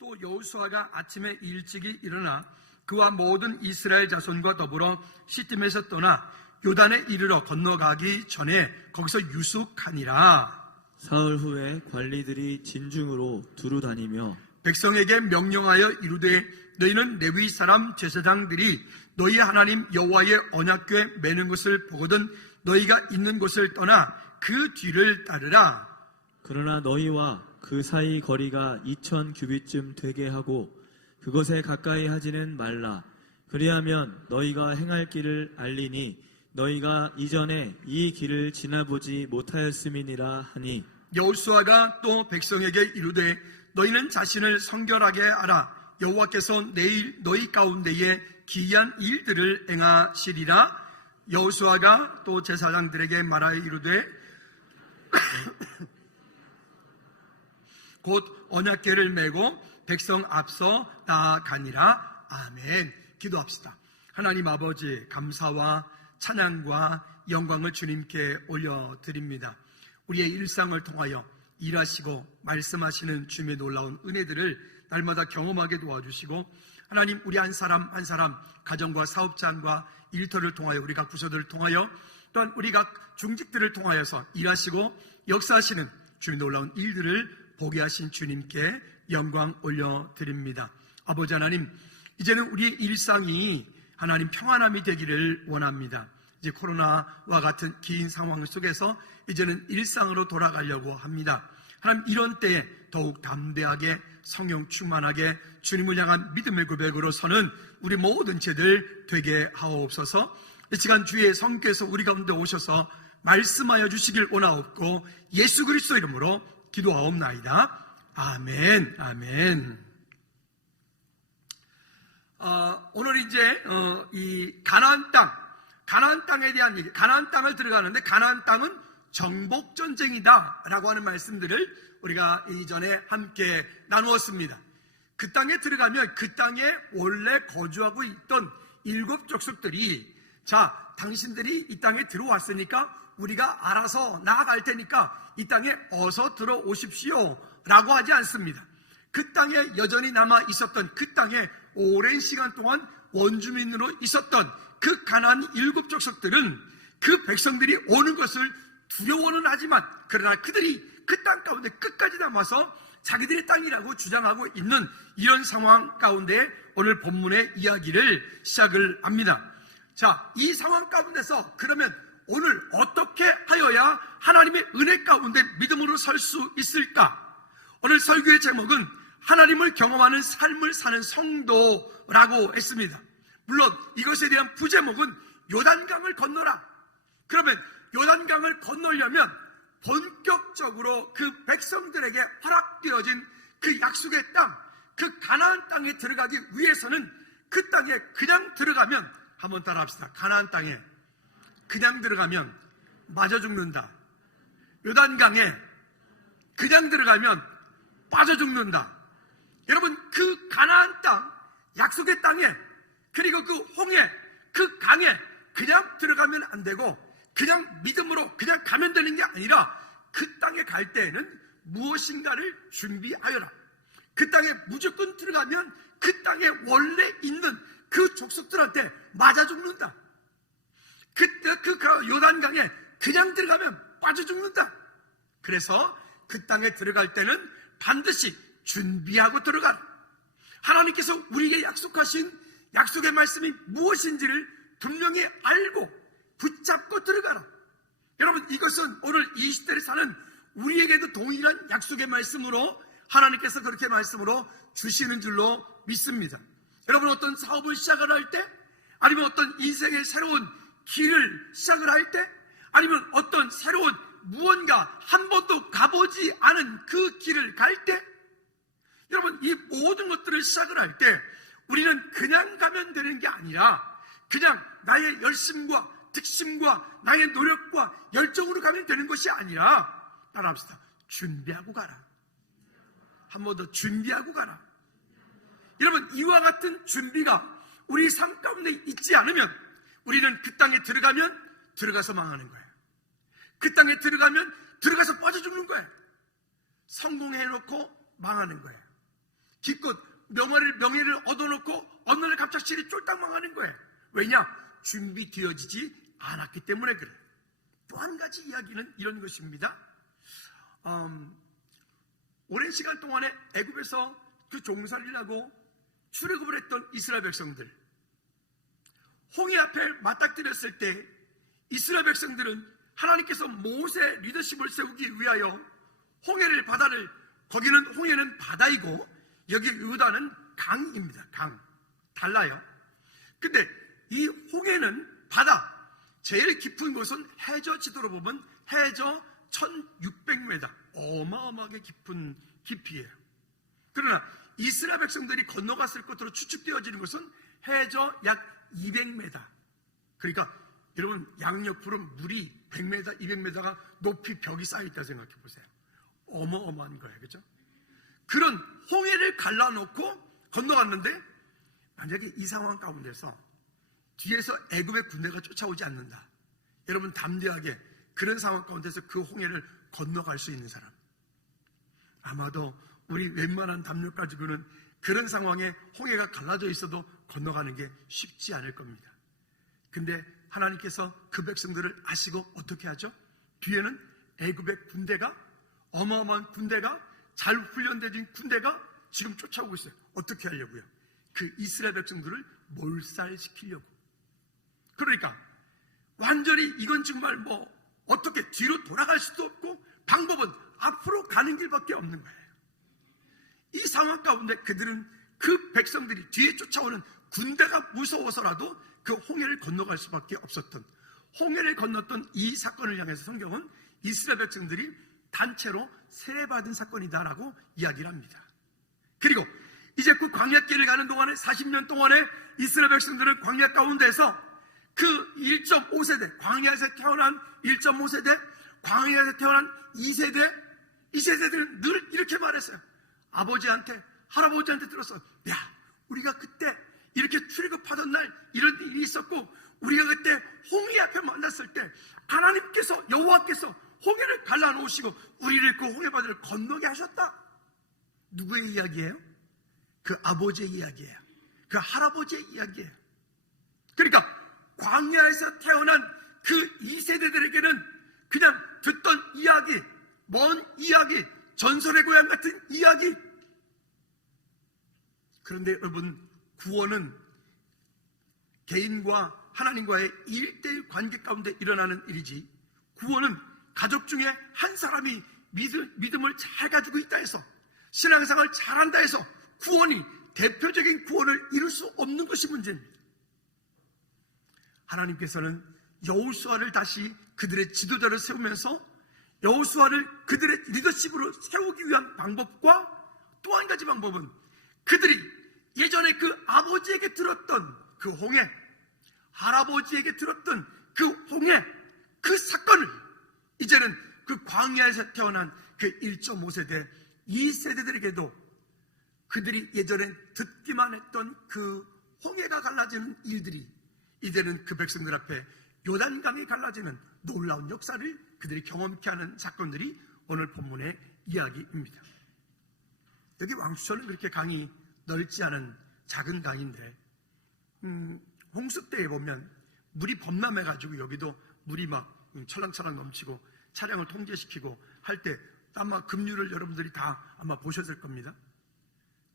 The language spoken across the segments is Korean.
또 여호수아가 아침에 일찍이 일어나 그와 모든 이스라엘 자손과 더불어 시팀에서 떠나 요단에 이르러 건너가기 전에 거기서 유숙하니라. 사흘 후에 관리들이 진중으로 두루 다니며 백성에게 명령하여 이르되 너희는 레위 사람 제사장들이 너희 하나님 여호와의 언약궤 매는 것을 보거든 너희가 있는 곳을 떠나 그 뒤를 따르라. 그러나 너희와 그 사이 거리가 2000 규빗쯤 되게 하고 그것에 가까이 하지는 말라. 그리하면 너희가 행할 길을 알리니 너희가 이전에 이 길을 지나보지 못하였음이니라 하니, 여호수아가 또 백성에게 이르되 너희는 자신을 성결하게 하라. 여호와께서 내일 너희 가운데에 기이한 일들을 행하시리라. 여호수아가 또 제사장들에게 말하여 이르되 곧 언약궤를 메고 백성 앞서 나아가니라. 아멘. 기도합시다. 하나님 아버지, 감사와 찬양과 영광을 주님께 올려드립니다. 우리의 일상을 통하여 일하시고 말씀하시는 주님의 놀라운 은혜들을 날마다 경험하게 도와주시고, 하나님 우리 한 사람 한 사람 가정과 사업장과 일터를 통하여 우리 각 부서들을 통하여 또한 우리 각 중직들을 통하여서 일하시고 역사하시는 주님의 놀라운 일들을 보게 하신 주님께 영광 올려드립니다. 아버지 하나님, 이제는 우리의 일상이 하나님 평안함이 되기를 원합니다. 이제 코로나와 같은 긴 상황 속에서 이제는 일상으로 돌아가려고 합니다. 하나님, 이런 때에 더욱 담대하게 성령 충만하게 주님을 향한 믿음의 고백으로 서는 우리 모든 죄들 되게 하옵소서. 이 시간 주의 성께서 우리 가운데 오셔서 말씀하여 주시길 원하옵고 예수 그리스도 이름으로 기도하옵나이다. 아멘. 아멘. 오늘 이제 이 가나안 땅에 대한 얘기, 가나안 땅을 들어가는데 가나안 땅은 정복 전쟁이다라고 하는 말씀들을 우리가 이전에 함께 나누었습니다. 그 땅에 들어가면 그 땅에 원래 거주하고 있던 7 족속들이 자, 당신들이 이 땅에 들어왔으니까 우리가 알아서 나아갈 테니까 이 땅에 어서 들어오십시오 라고 하지 않습니다. 그 땅에 여전히 남아 있었던, 그 땅에 오랜 시간 동안 원주민으로 있었던 그 가나안 7 족속들은 그 백성들이 오는 것을 두려워는 하지만, 그러나 그들이 그 땅 가운데 끝까지 남아서 자기들의 땅이라고 주장하고 있는 이런 상황 가운데 오늘 본문의 이야기를 시작을 합니다. 자, 이 상황 가운데서 그러면 오늘 어떻게 하여야 하나님의 은혜 가운데 믿음으로 설 수 있을까? 오늘 설교의 제목은 하나님을 경험하는 삶을 사는 성도라고 했습니다. 물론 이것에 대한 부제목은 요단강을 건너라. 그러면 요단강을 건너려면 본격적으로 그 백성들에게 허락되어진 그 약속의 땅, 그 가나안 땅에 들어가기 위해서는 그 땅에 그냥 들어가면, 한번 따라 합시다. 가나안 땅에 그냥 들어가면 맞아 죽는다. 요단강에 그냥 들어가면 빠져 죽는다. 여러분, 그 가나안 땅, 약속의 땅에, 그리고 그 홍해, 그 강에 그냥 들어가면 안 되고 그냥 믿음으로 그냥 가면 되는 게 아니라 그 땅에 갈 때에는 무엇인가를 준비하여라. 그 땅에 무조건 들어가면 그 땅에 원래 있는 그 족속들한테 맞아 죽는다. 그 요단강에 그냥 들어가면 빠져 죽는다. 그래서 그 땅에 들어갈 때는 반드시 준비하고 들어가라. 하나님께서 우리에게 약속하신 약속의 말씀이 무엇인지를 분명히 알고 붙잡고 들어가라. 여러분, 이것은 오늘 이 시대를 사는 우리에게도 동일한 약속의 말씀으로 하나님께서 그렇게 말씀으로 주시는 줄로 믿습니다. 여러분, 어떤 사업을 시작을 할 때, 아니면 어떤 인생의 새로운 길을 시작을 할 때, 아니면 어떤 새로운 무언가 한 번도 가보지 않은 그 길을 갈 때, 여러분, 이 모든 것들을 시작을 할 때 우리는 그냥 가면 되는 게 아니라 그냥 나의 열심과 특심과 나의 노력과 열정으로 가면 되는 것이 아니라, 따라합시다. 준비하고 가라. 한 번 더, 준비하고 가라. 여러분, 이와 같은 준비가 우리 삶 가운데 있지 않으면 우리는 그 땅에 들어가면 들어가서 망하는 거예요. 그 땅에 들어가면 들어가서 빠져 죽는 거예요. 성공해놓고 망하는 거예요. 기껏 명예를 얻어놓고 어느 날 갑작스레 쫄딱 망하는 거예요. 왜냐? 준비되어지지 않았기 때문에 그래. 또 한 가지 이야기는 이런 것입니다. 오랜 시간 동안에 애굽에서 그 종살이를 하고 출애굽을 했던 이스라엘 백성들, 홍해 앞에 맞닥뜨렸을 때 이스라엘 백성들은 하나님께서 모세 리더십을 세우기 위하여 바다를, 거기는 홍해는 바다이고 여기 유다는 강입니다. 강. 달라요. 근데 이 홍해는 바다, 제일 깊은 곳은 해저 지도로 보면 해저 1600m, 어마어마하게 깊은 깊이에요. 그러나 이스라엘 백성들이 건너갔을 것으로 추측되어지는 것은 해저 약 200m. 그러니까 여러분 양옆으로 물이 100m, 200m가 높이 벽이 쌓여있다 생각해 보세요. 어마어마한 거예요. 그렇죠? 그런 홍해를 갈라놓고 건너갔는데 만약에 이 상황 가운데서 뒤에서 애굽의 군대가 쫓아오지 않는다. 여러분 담대하게 그런 상황 가운데서 그 홍해를 건너갈 수 있는 사람, 아마도 우리 웬만한 담력 가지고는 그런 상황에 홍해가 갈라져 있어도 건너가는 게 쉽지 않을 겁니다. 근데 하나님께서 그 백성들을 아시고 어떻게 하죠? 뒤에는 애굽의 군대가, 어마어마한 군대가, 잘 훈련된 군대가 지금 쫓아오고 있어요. 어떻게 하려고요? 그 이스라엘 백성들을 몰살시키려고. 그러니까 완전히 이건 정말 어떻게 뒤로 돌아갈 수도 없고 방법은 앞으로 가는 길밖에 없는 거예요. 이 상황 가운데 그들은 그 백성들이 뒤에 쫓아오는 군대가 무서워서라도 그 홍해를 건너갈 수밖에 없었던, 홍해를 건넜던 이 사건을 향해서 성경은 이스라엘 백성들이 단체로 세례받은 사건이다라고 이야기를 합니다. 그리고 이제 그 광야길을 가는 동안에 40년 동안에 이스라엘 백성들은 광야 가운데서 그 1.5세대, 광야에서 태어난 1.5세대, 광야에서 태어난 2세대, 이 세대들은 늘 이렇게 말했어요. 아버지한테, 할아버지한테 들었어. 야, 우리가 그때 이렇게 출애굽하던 날 이런 일이 있었고, 우리가 그때 홍해 앞에 만났을 때 하나님께서, 여호와께서 홍해를 갈라놓으시고 우리를 그 홍해바다를 건너게 하셨다. 누구의 이야기예요? 그 아버지의 이야기예요. 그 할아버지의 이야기예요. 그러니까 광야에서 태어난 그 2세대들에게는 그냥 듣던 이야기, 먼 이야기, 전설의 고향 같은 이야기. 그런데 여러분, 구원은 개인과 하나님과의 1대1 관계 가운데 일어나는 일이지, 구원은 가족 중에 한 사람이 믿음을 잘 가지고 있다 해서, 신앙생활을 잘한다 해서 구원이, 대표적인 구원을 이룰 수 없는 것이 문제입니다. 하나님께서는 여호수아를 다시 그들의 지도자를 세우면서 여호수아를 그들의 리더십으로 세우기 위한 방법과 또 한 가지 방법은 그들이 예전에 그 아버지에게 들었던 그 홍해, 할아버지에게 들었던 그 홍해, 그 사건을 이제는 그 광야에서 태어난 그 1.5세대, 2세대들에게도 그들이 예전에 듣기만 했던 그 홍해가 갈라지는 일들이 이제는 그 백성들 앞에 요단강이 갈라지는 놀라운 역사를 그들이 경험케 하는 사건들이 오늘 본문의 이야기입니다. 여기 왕수천은 그렇게 강이 넓지 않은 작은 강인데 홍수 때에 보면 물이 범람해가지고 여기도 물이 막 철랑철랑 넘치고 차량을 통제시키고 할 때 아마 급류를 여러분들이 다 아마 보셨을 겁니다.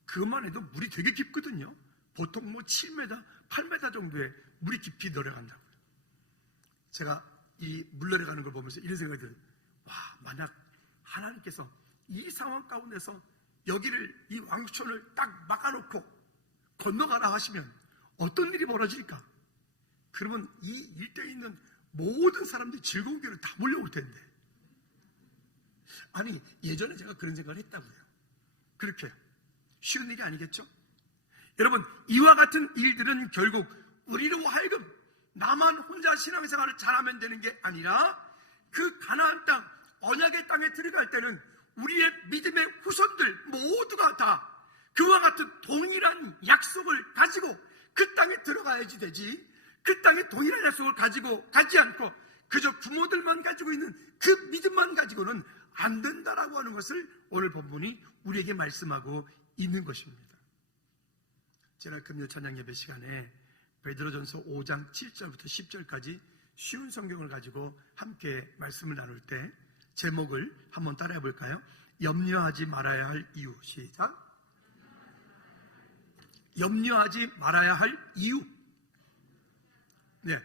그것만 해도 물이 되게 깊거든요. 보통 7m, 8m 정도의 물이 깊이 내려간다고요. 제가 이 물 내려가는 걸 보면서 이런 생각이 들어요. 와, 만약 하나님께서 이 상황 가운데서 여기를, 이 왕수천을 딱 막아놓고 건너가라 하시면 어떤 일이 벌어질까? 그러면 이 일대에 있는 모든 사람들이 즐거운 길로 다 몰려올 텐데. 아니, 예전에 제가 그런 생각을 했다고요. 그렇게 쉬운 일이 아니겠죠? 여러분, 이와 같은 일들은 결국 우리로 하여금 나만 혼자 신앙생활을 잘하면 되는 게 아니라 그 가나안 땅, 언약의 땅에 들어갈 때는 우리의 믿음의 후손들 모두가 다 그와 같은 동일한 약속을 가지고 그 땅에 들어가야지 되지, 그 땅에 동일한 약속을 가지고 가지 않고 그저 부모들만 가지고 있는 그 믿음만 가지고는 안 된다라고 하는 것을 오늘 본문이 우리에게 말씀하고 있는 것입니다. 지난 금요 찬양 예배 시간에 베드로전서 5장 7절부터 10절까지 쉬운 성경을 가지고 함께 말씀을 나눌 때 제목을 한번 따라해 볼까요? 염려하지 말아야 할 이유. 시작. 염려하지 말아야 할 이유. 네,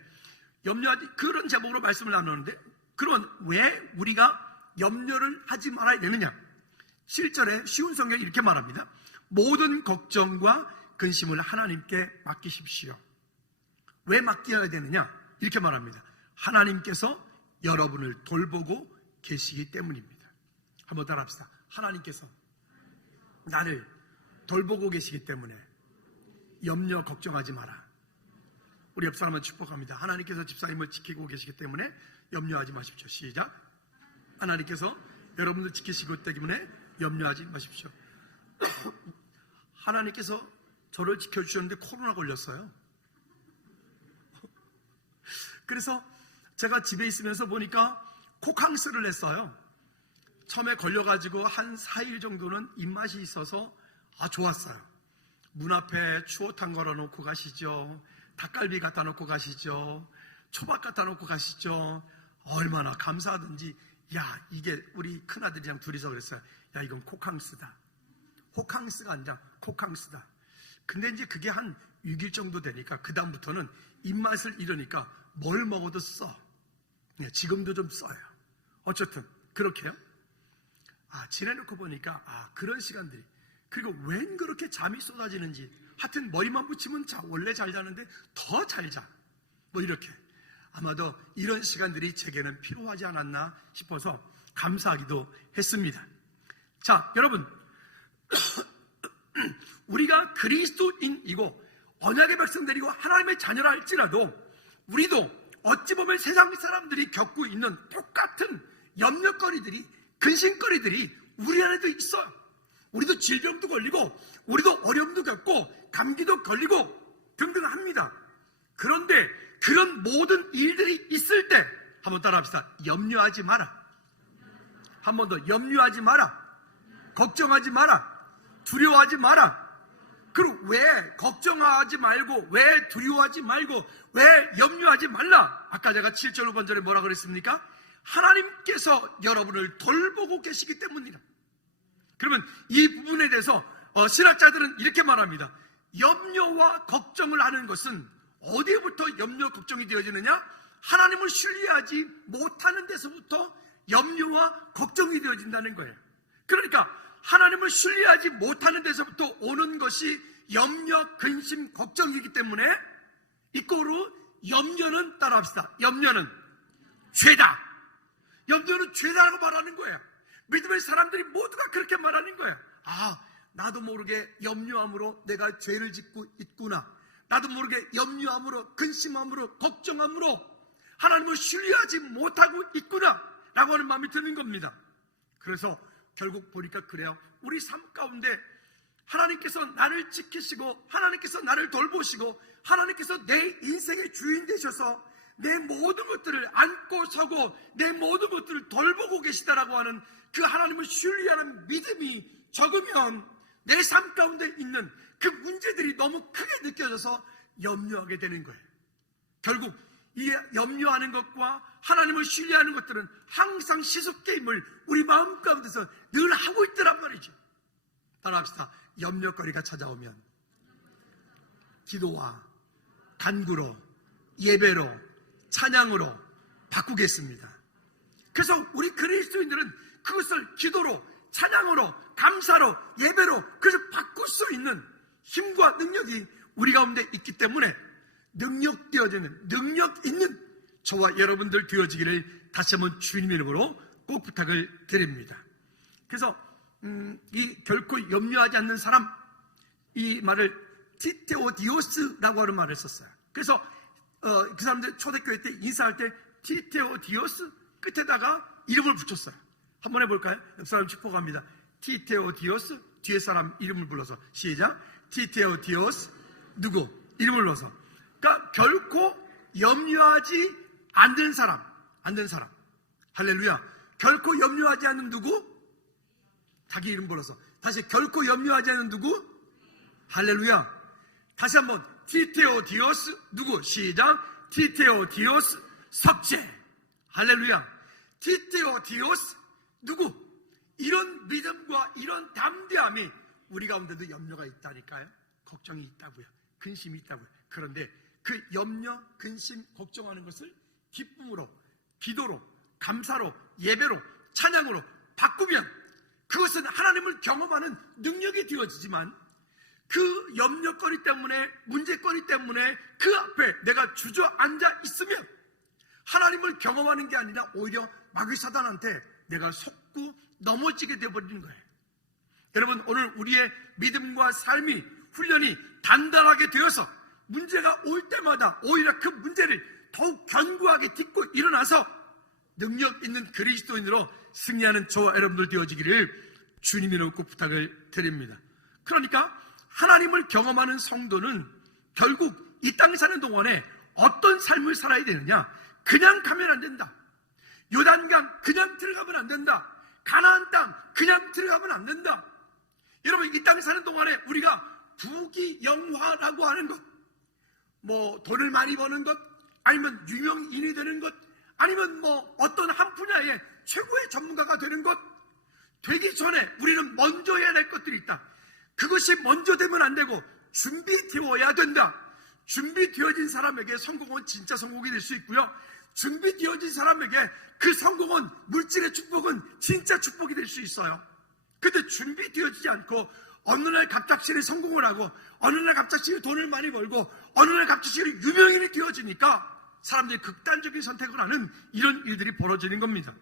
염려하지, 그런 제목으로 말씀을 나누는데, 그러면 왜 우리가 염려를 하지 말아야 되느냐? 7절에 쉬운 성경이 이렇게 말합니다. 모든 걱정과 근심을 하나님께 맡기십시오. 왜 맡겨야 되느냐? 이렇게 말합니다. 하나님께서 여러분을 돌보고 계시기 때문입니다. 한번 따라합시다. 하나님께서 나를 돌보고 계시기 때문에 염려 걱정하지 마라. 우리 옆 사람은 축복합니다. 하나님께서 집사님을 지키고 계시기 때문에 염려하지 마십시오. 시작. 하나님께서 여러분들 지키시기 때문에 염려하지 마십시오. 하나님께서 저를 지켜주셨는데 코로나 걸렸어요. 그래서 제가 집에 있으면서 보니까 코캉스를 했어요. 처음에 걸려가지고 한 4일 정도는 입맛이 있어서 좋았어요. 문 앞에 추어탕 걸어놓고 가시죠. 닭갈비 갖다 놓고 가시죠. 초밥 갖다 놓고 가시죠. 얼마나 감사하든지. 야, 이게 우리 큰아들이랑 둘이서 그랬어요. 야, 이건 코캉스다. 호캉스가 아니라 코캉스다. 근데 이제 그게 한 6일 정도 되니까 그 다음부터는 입맛을 잃으니까 뭘 먹어도 써. 네, 지금도 좀 써요. 어쨌든 그렇게요. 지내놓고 보니까 그런 시간들이, 그리고 웬 그렇게 잠이 쏟아지는지, 하여튼 머리만 붙이면 원래 잘 자는데 더 잘 자. 뭐 이렇게. 아마도 이런 시간들이 제게는 필요하지 않았나 싶어서 감사하기도 했습니다. 자, 여러분, 우리가 그리스도인이고 언약의 백성들이고 하나님의 자녀라 할지라도 우리도 어찌 보면 세상 사람들이 겪고 있는 똑같은 염려거리들이, 근심거리들이 우리 안에도 있어요. 우리도 질병도 걸리고 우리도 어려움도 겪고 감기도 걸리고 등등 합니다. 그런데 그런 모든 일들이 있을 때 한번 따라합시다. 염려하지 마라. 한 번 더. 염려하지 마라. 걱정하지 마라. 두려워하지 마라. 그리고 왜 걱정하지 말고, 왜 두려워하지 말고, 왜 염려하지 말라? 아까 제가 7절 후반절에 뭐라 그랬습니까? 하나님께서 여러분을 돌보고 계시기 때문이다. 그러면 이 부분에 대해서 신학자들은 이렇게 말합니다. 염려와 걱정을 하는 것은 어디부터 염려 걱정이 되어지느냐? 하나님을 신뢰하지 못하는 데서부터 염려와 걱정이 되어진다는 거예요. 그러니까 하나님을 신뢰하지 못하는 데서부터 오는 것이 염려, 근심, 걱정이기 때문에 이거로 염려는, 따라합시다. 염려는 죄다. 염려는 죄다라고 말하는 거예요. 믿음의 사람들이 모두가 그렇게 말하는 거예요. 나도 모르게 염려함으로 내가 죄를 짓고 있구나. 나도 모르게 염려함으로, 근심함으로, 걱정함으로 하나님을 신뢰하지 못하고 있구나 라고 하는 마음이 드는 겁니다. 그래서 결국 보니까 그래요. 우리 삶 가운데 하나님께서 나를 지키시고 하나님께서 나를 돌보시고 하나님께서 내 인생의 주인 되셔서 내 모든 것들을 안고 서고 내 모든 것들을 돌보고 계시다라고 하는 그 하나님을 신뢰하는 믿음이 적으면 내 삶 가운데 있는 그 문제들이 너무 크게 느껴져서 염려하게 되는 거예요. 결국 이 염려하는 것과 하나님을 신뢰하는 것들은 항상 시속게임을 우리 마음 가운데서 늘 하고 있더란 말이죠. 따라합시다. 염려거리가 찾아오면 기도와 간구로, 예배로, 찬양으로 바꾸겠습니다. 그래서 우리 그리스도인들은 그것을 기도로, 찬양으로, 감사로, 예배로 그래서 바꿀 수 있는 힘과 능력이 우리 가운데 있기 때문에 능력되어지는, 능력 있는 저와 여러분들 되어지기를 다시 한번 주님의 이름으로 꼭 부탁을 드립니다. 그래서 이 결코 염려하지 않는 사람, 이 말을 티테오디오스라고 하는 말을 썼어요. 그래서 그 사람들 초대교회 때 인사할 때 티테오디오스 끝에다가 이름을 붙였어요. 한번 해볼까요? 옆 사람 축복합니다. 티테오디오스, 뒤에 사람 이름을 불러서 시작. 티테오디오스 누구? 이름을 불러서. 그러니까 결코 염려하지 않는 사람, 할렐루야. 결코 염려하지 않는 누구? 자기 이름 불러서. 다시 결코 염려하지 않는 누구? 할렐루야. 다시 한번 티테오 디오스 누구? 시작. 티테오 디오스 섭제. 할렐루야. 티테오 디오스 누구? 이런 믿음과 이런 담대함이 우리 가운데도 염려가 있다니까요. 걱정이 있다고요. 근심이 있다고요. 그런데 그 염려, 근심, 걱정하는 것을 기쁨으로, 기도로, 감사로, 예배로, 찬양으로 바꾸면 그것은 하나님을 경험하는 능력이 되어지지만 그 염려거리 때문에, 문제거리 때문에 그 앞에 내가 주저앉아 있으면 하나님을 경험하는 게 아니라 오히려 마귀 사단한테 내가 속고 넘어지게 되어버리는 거예요. 여러분, 오늘 우리의 믿음과 삶이, 훈련이 단단하게 되어서 문제가 올 때마다 오히려 그 문제를 더욱 견고하게 딛고 일어나서 능력 있는 그리스도인으로 승리하는 저와 여러분들 되어지기를 주님이 놓고 부탁을 드립니다. 그러니까 하나님을 경험하는 성도는 결국 이 땅에 사는 동안에 어떤 삶을 살아야 되느냐? 그냥 가면 안 된다. 요단강 그냥 들어가면 안 된다. 가나안 땅 그냥 들어가면 안 된다. 여러분, 이 땅에 사는 동안에 우리가 부귀영화라고 하는 것, 뭐 돈을 많이 버는 것, 아니면 유명인이 되는 것, 아니면 뭐 어떤 한 분야의 최고의 전문가가 되는 것, 되기 전에 우리는 먼저 해야 될 것들이 있다. 그것이 먼저 되면 안 되고 준비되어야 된다. 준비되어진 사람에게 성공은 진짜 성공이 될 수 있고요, 준비되어진 사람에게 그 성공은, 물질의 축복은 진짜 축복이 될 수 있어요. 근데 준비되어지지 않고 어느 날 갑작스레 성공을 하고 어느 날 갑작스레 돈을 많이 벌고 어느 날 갑작스레 유명인이 되어지니까 사람들이 극단적인 선택을 하는 이런 일들이 벌어지는 겁니다.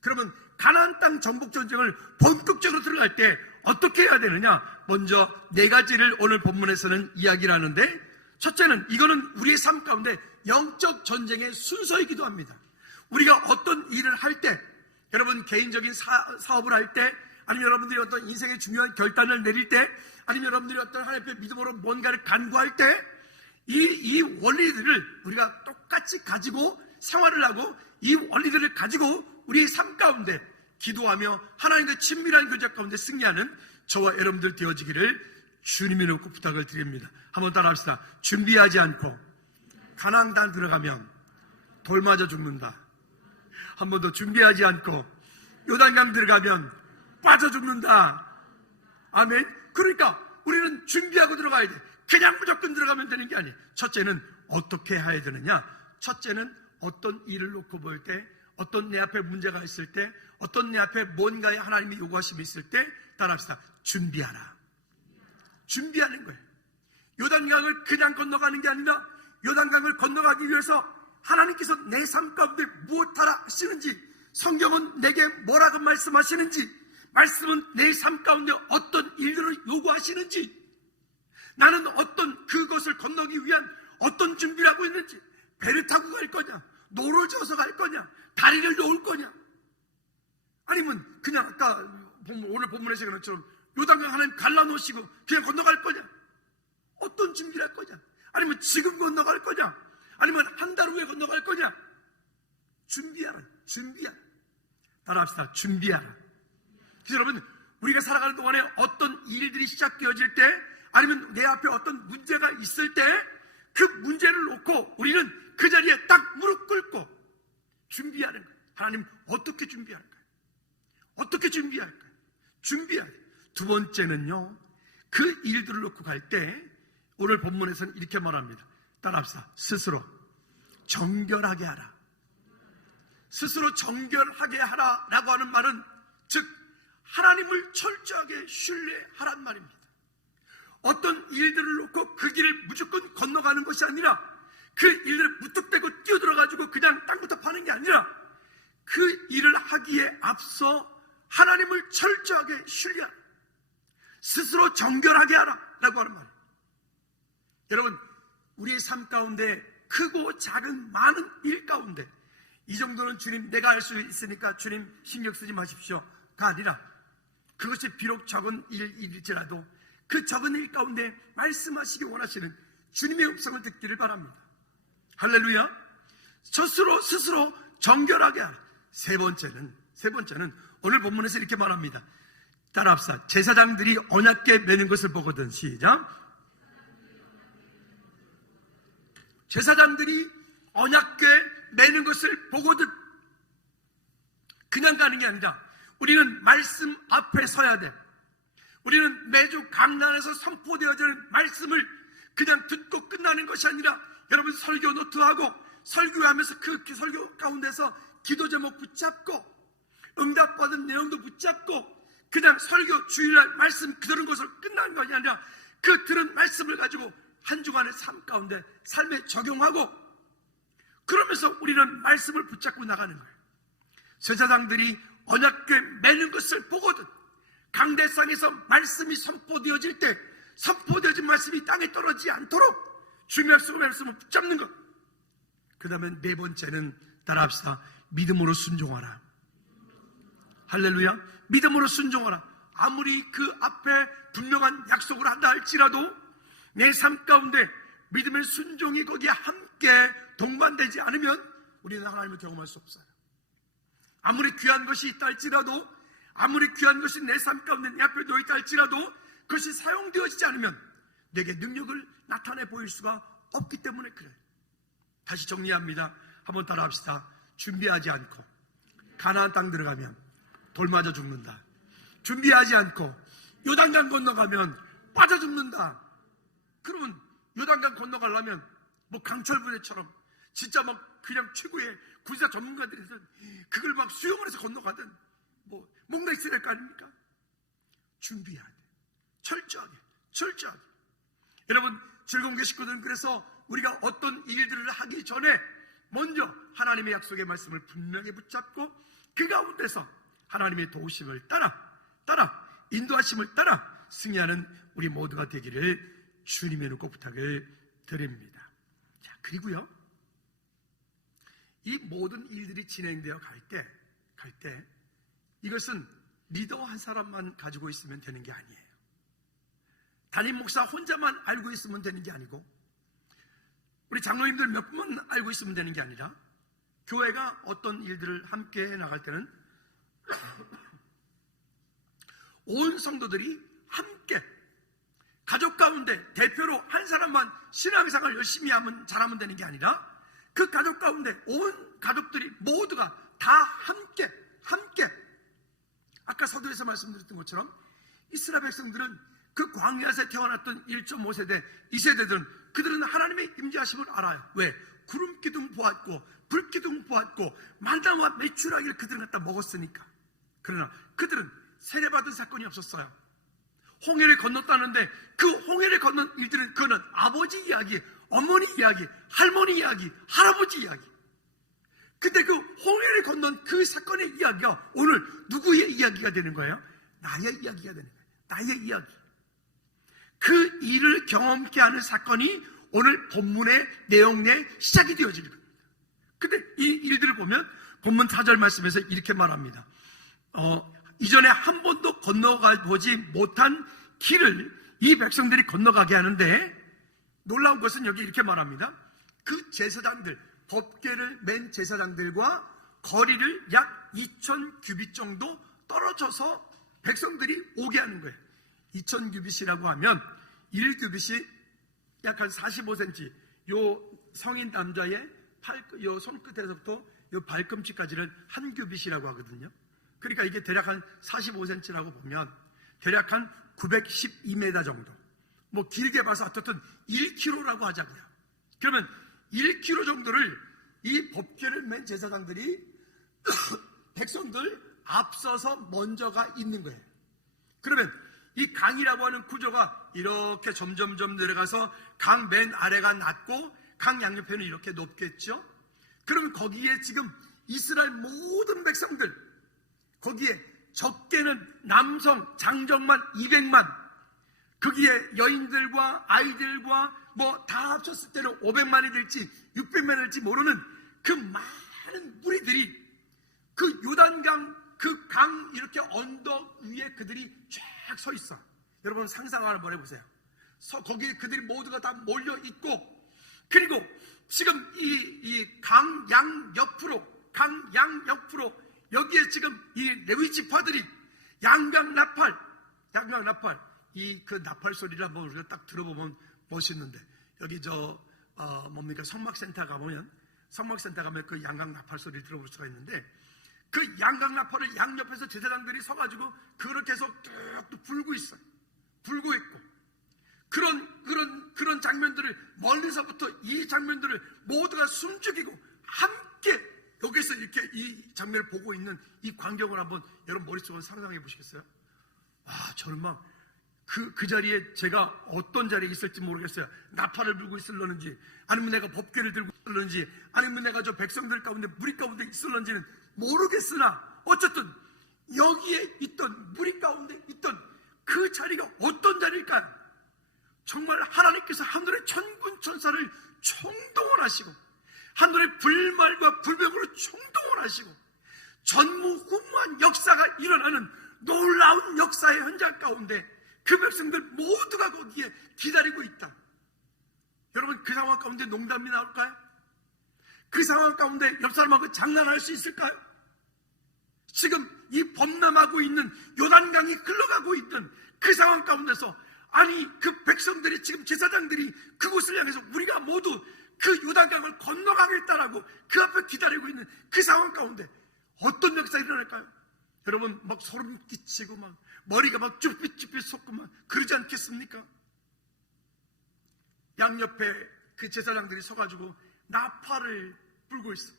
그러면 가나안 땅 정복 전쟁을 본격적으로 들어갈 때 어떻게 해야 되느냐? 먼저 네 가지를 오늘 본문에서는 이야기를 하는데, 첫째는, 이거는 우리의 삶 가운데 영적 전쟁의 순서이기도 합니다. 우리가 어떤 일을 할 때, 여러분 개인적인 사업을 할 때, 아니면 여러분들이 어떤 인생의 중요한 결단을 내릴 때, 아니면 여러분들이 어떤 하나님의 믿음으로 뭔가를 간구할 때, 이 원리들을 우리가 똑같이 가지고 생활을 하고, 이 원리들을 가지고 우리의 삶 가운데 기도하며 하나님과 친밀한 교제 가운데 승리하는 저와 여러분들 되어지기를 주님이 놓고 부탁을 드립니다. 한번 따라합시다. 준비하지 않고 가나안 땅 들어가면 돌 맞아 죽는다. 한 번 더. 준비하지 않고 요단강 들어가면 빠져 죽는다. 아멘. 그러니까 우리는 준비하고 들어가야 돼. 그냥 무조건 들어가면 되는 게 아니에요. 첫째는 어떻게 해야 되느냐? 첫째는 어떤 일을 놓고 볼 때, 어떤 내 앞에 문제가 있을 때, 어떤 내 앞에 뭔가의 하나님의 요구하심이 있을 때, 따라합시다. 준비하라. 준비하는 거예요. 요단강을 그냥 건너가는 게 아니라 요단강을 건너가기 위해서 하나님께서 내 삶 가운데 무엇하라 하시는지, 성경은 내게 뭐라고 말씀하시는지, 말씀은 내 삶 가운데 어떤 일들을 요구하시는지, 나는 어떤 그것을 건너기 위한 어떤 준비를 하고 있는지, 배를 타고 갈 거냐, 노를 져서 갈 거냐, 다리를 놓을 거냐, 아니면 그냥 아까 오늘 본문에서 그런 것처럼 요단강 하나님 갈라놓으시고 그냥 건너갈 거냐, 어떤 준비를 할 거냐, 아니면 지금 건너갈 거냐, 아니면 한 달 후에 건너갈 거냐. 준비하라. 준비하라. 따라합시다. 준비하라. 그래서 여러분, 우리가 살아가는 동안에 어떤 일들이 시작되어질 때, 아니면 내 앞에 어떤 문제가 있을 때, 그 문제를 놓고 우리는 그 자리에 딱 무릎 꿇고 준비하는 거예요. 하나님, 어떻게 준비할까요? 어떻게 준비할까요? 준비해야 돼요. 두 번째는요, 그 일들을 놓고 갈 때 오늘 본문에서는 이렇게 말합니다. 따라합시다. 스스로 정결하게 하라. 스스로 정결하게 하라 라고 하는 말은, 즉 하나님을 철저하게 신뢰하란 말입니다. 어떤 일들을 놓고 그 길을 무조건 건너가는 것이 아니라, 그 일들을 무턱대고 뛰어들어가지고 그냥 땅부터 파는 게 아니라, 그 일을 하기에 앞서 하나님을 철저하게 신뢰하라. 스스로 정결하게 하라 라고 하는 말이에요. 여러분, 우리의 삶 가운데 크고 작은 많은 일 가운데, 이 정도는 주님 내가 할 수 있으니까 주님 신경 쓰지 마십시오가 아니라, 그것이 비록 적은 일일지라도 그 적은 일 가운데 말씀하시기 원하시는 주님의 음성을 듣기를 바랍니다. 할렐루야. 스스로 정결하게 하라. 세 번째는 오늘 본문에서 이렇게 말합니다. 따라합시다. 제사장들이 언약궤 매는 것을 보거든. 시작. 제사장들이 언약궤 매는 것을 보거든. 그냥 가는 게 아니라 우리는 말씀 앞에 서야 돼. 우리는 매주 강단에서 선포되어지는 말씀을 그냥 듣고 끝나는 것이 아니라 여러분 설교 노트하고 설교하면서 그 설교 가운데서 기도 제목 붙잡고 응답받은 내용도 붙잡고 그냥 설교 주일날 말씀 들은 것을 끝나는 것이 아니라 그 들은 말씀을 가지고 한 주간의 삶 가운데 삶에 적용하고 그러면서 우리는 말씀을 붙잡고 나가는 거예요. 제사장들이 언약궤 매는 것을 보거든. 강대상에서 말씀이 선포되어질 때 선포되어진 말씀이 땅에 떨어지지 않도록 주님의 말씀을 붙잡는 것. 그 다음에 네 번째는 따라합시다. 믿음으로 순종하라. 할렐루야. 믿음으로 순종하라. 아무리 그 앞에 분명한 약속을 한다 할지라도 내 삶 가운데 믿음의 순종이 거기에 함께 동반되지 않으면 우리는 하나님을 경험할 수 없어요. 아무리 귀한 것이 있다 할지라도 아무리 귀한 것이 내 삶 가운데 내 앞에 놓여있다 할지라도 그것이 사용되어지지 않으면 내게 능력을 나타내 보일 수가 없기 때문에 그래요. 다시 정리합니다. 한번 따라합시다. 준비하지 않고 가나안 땅 들어가면 돌 맞아 죽는다. 준비하지 않고 요단강 건너가면 빠져 죽는다. 그러면 요단강 건너가려면 뭐 강철 부대처럼 진짜 막 그냥 최고의 군사 전문가들이 그걸 막 수영을 해서 건너가든 뭐 뭔가 있어야 될 거 아닙니까? 준비해야 돼. 철저하게. 여러분 즐거운 게 식구들은 그래서 우리가 어떤 일들을 하기 전에 먼저 하나님의 약속의 말씀을 분명히 붙잡고 그 가운데서 하나님의 도우심을 따라 인도하심을 따라 승리하는 우리 모두가 되기를 주님의 놓고 부탁을 드립니다. 자, 그리고요 이 모든 일들이 진행되어 갈 때 이것은 리더 한 사람만 가지고 있으면 되는 게 아니에요. 담임 목사 혼자만 알고 있으면 되는 게 아니고 우리 장로님들 몇 분만 알고 있으면 되는 게 아니라 교회가 어떤 일들을 함께 해나갈 때는 온 성도들이 함께 가족 가운데 대표로 한 사람만 신앙생활 열심히 하면 잘하면 되는 게 아니라 그 가족 가운데 온 가족들이 모두가 다 함께 아까 서두에서 말씀드렸던 것처럼 이스라엘 백성들은 그 광야에서 태어났던 1.5세대 2세대들은 그들은 하나님의 임재하심을 알아요. 왜? 구름 기둥 보았고 불 기둥 보았고 만나와 메추라기를 그들은 갖다 먹었으니까. 그러나 그들은 세례받은 사건이 없었어요. 홍해를 건넜다는데 그 홍해를 건넌 일들은 그거는 아버지 이야기, 어머니 이야기, 할머니 이야기, 할아버지 이야기. 근데 그 홍해를 건넌 그 사건의 이야기가 오늘 누구의 이야기가 되는 거예요? 나의 이야기가 되는 거예요. 나의 이야기. 그 일을 경험케 하는 사건이 오늘 본문의 내용 내 시작이 되어지는 겁니다. 근데 이 일들을 보면 본문 4절 말씀에서 이렇게 말합니다. 이전에 한 번도 건너가 보지 못한 길을 이 백성들이 건너가게 하는데 놀라운 것은 여기 이렇게 말합니다. 그 제사장들, 법궤를 맨 제사장들과 거리를 약 2,000규빗 정도 떨어져서 백성들이 오게 하는 거예요. 2,000규빗이라고 하면 1규빗이 약 한 45cm, 요 성인 남자의 요 손끝에서부터 요 발꿈치까지를 한 규빗이라고 하거든요. 그러니까 이게 대략 한 45cm라고 보면 대략 한 912m 정도. 뭐 길게 봐서 어떻든 1km라고 하자고요. 그러면 1km 정도를 이 법궤를 맨 제사장들이 백성들 앞서서 먼저가 있는 거예요. 그러면 이 강이라고 하는 구조가 이렇게 점점점 내려가서 강 맨 아래가 낮고 강 양옆에는 이렇게 높겠죠. 그러면 거기에 지금 이스라엘 모든 백성들, 거기에 적게는 남성 장정만 200만, 거기에 여인들과 아이들과 뭐 다 합쳤을 때는 500만이 될지 600만이 될지 모르는 그 많은 무리들이 그 요단강 그 강 이렇게 언덕 위에 그들이 쫙 서 있어. 여러분 상상 한번 해보세요. 거기에 그들이 모두가 다 몰려 있고, 그리고 지금 이 강 양 옆으로 여기에 지금 이 레위 지파들이 양강 나팔 양각 나팔, 그 나팔 소리를 한번 우리가 딱 들어보면 멋있는데, 여기 성막센터 가면 그 양각 나팔 소리를 들어볼 수가 있는데, 그 양각 나팔을 양옆에서 제사장들이 서가지고 그렇게 해서 뚝뚝 불고 있어요. 불고 있고, 그런 장면들을 멀리서부터 이 장면들을 모두가 숨죽이고 함께 여기서 이렇게 이 장면을 보고 있는 이 광경을 한번 여러분 머릿속으로 상상해 보시겠어요? 저는 막 그 자리에 제가 어떤 자리에 있을지 모르겠어요. 나팔을 불고 있을런지, 아니면 내가 법궤를 들고 있을런지, 아니면 내가 저 백성들 가운데 무리 가운데 있을런지는 모르겠으나, 어쨌든 여기에 있던 무리 가운데 있던 그 자리가 어떤 자리일까요? 정말 하나님께서 하늘의 천군 천사를 총동원하시고 하늘의 불말과 불병으로 총동원하시고 전무후무한 역사가 일어나는 놀라운 역사의 현장 가운데 그 백성들 모두가 거기에 기다리고 있다. 여러분, 그 상황 가운데 농담이 나올까요? 그 상황 가운데 옆 사람하고 장난할 수 있을까요? 지금 이 범람하고 있는 요단강이 흘러가고 있던 그 상황 가운데서, 아니 그 백성들이, 지금 제사장들이 그곳을 향해서 우리가 모두 그 요단강을 건너가겠다라고 그 앞에 기다리고 있는 그 상황 가운데 어떤 역사가 일어날까요? 여러분, 막 소름 끼치고 막 머리가 막 쭈삣쭈삣 솟고 막 그러지 않겠습니까? 양옆에 그 제사장들이 서가지고 나팔을 불고 있어.